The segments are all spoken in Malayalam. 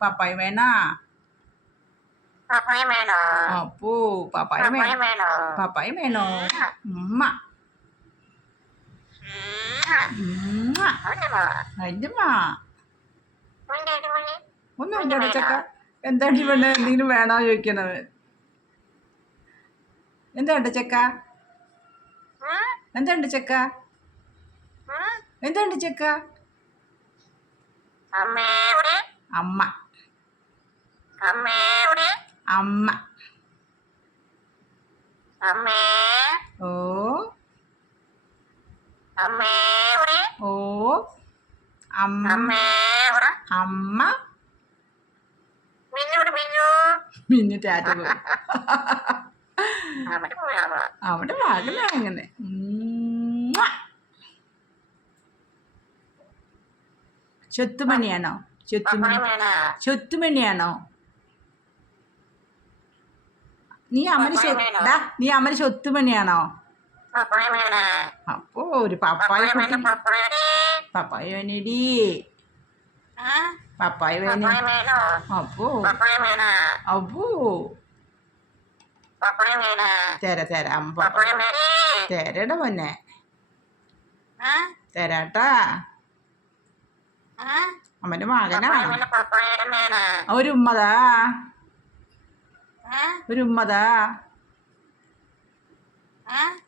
പപ്പായ വേണ അപ്പൂ പപ്പായ പപ്പായ വേണോ ഉമ്മ ഒന്നും എന്താണ് ചക്ക എന്താണ് ഇവിടെ എന്തെങ്കിലും വേണോ ചോദിക്കണത് എന്തുണ്ട് ചക്ക എന്തുണ്ട് ചക്ക എന്തുണ്ട് ചക്ക അമ്മ അമ്മ ഓ ഓ അമ്മ അമ്മ മിന്നു ടാറ്റ പോയി അവിടെ ഭാഗല അങ്ങനെ ചെത്തുമണിയാണോ ചെത്തുമണിയാണോ നീ അമ്മ സ്വത്തുമണിയാണോ അപ്പോ ഒരു പപ്പായ കുട്ടി പപ്പായ വേണേടി പപ്പായ വേണേ അപ്പോ അപ്പോ തര അമ്മ തരട പൊന്നെ തരാട്ടാ അമ്മന്റെ മകനാ ഒരു ഉമ്മതാ ഒരു ഉമ്മതാ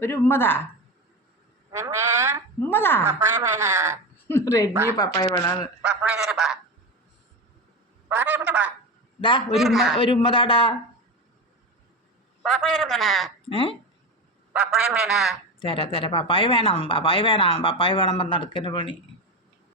ഒരു ഉമ്മതാ ഉമ്മതാ റെഡ്മി പപ്പായ വേണാന്ന് ഡാ ഒരു ഉമ്മതാടാ തര പപ്പായ വേണം പപ്പായ വേണം നടക്കുന്ന പണി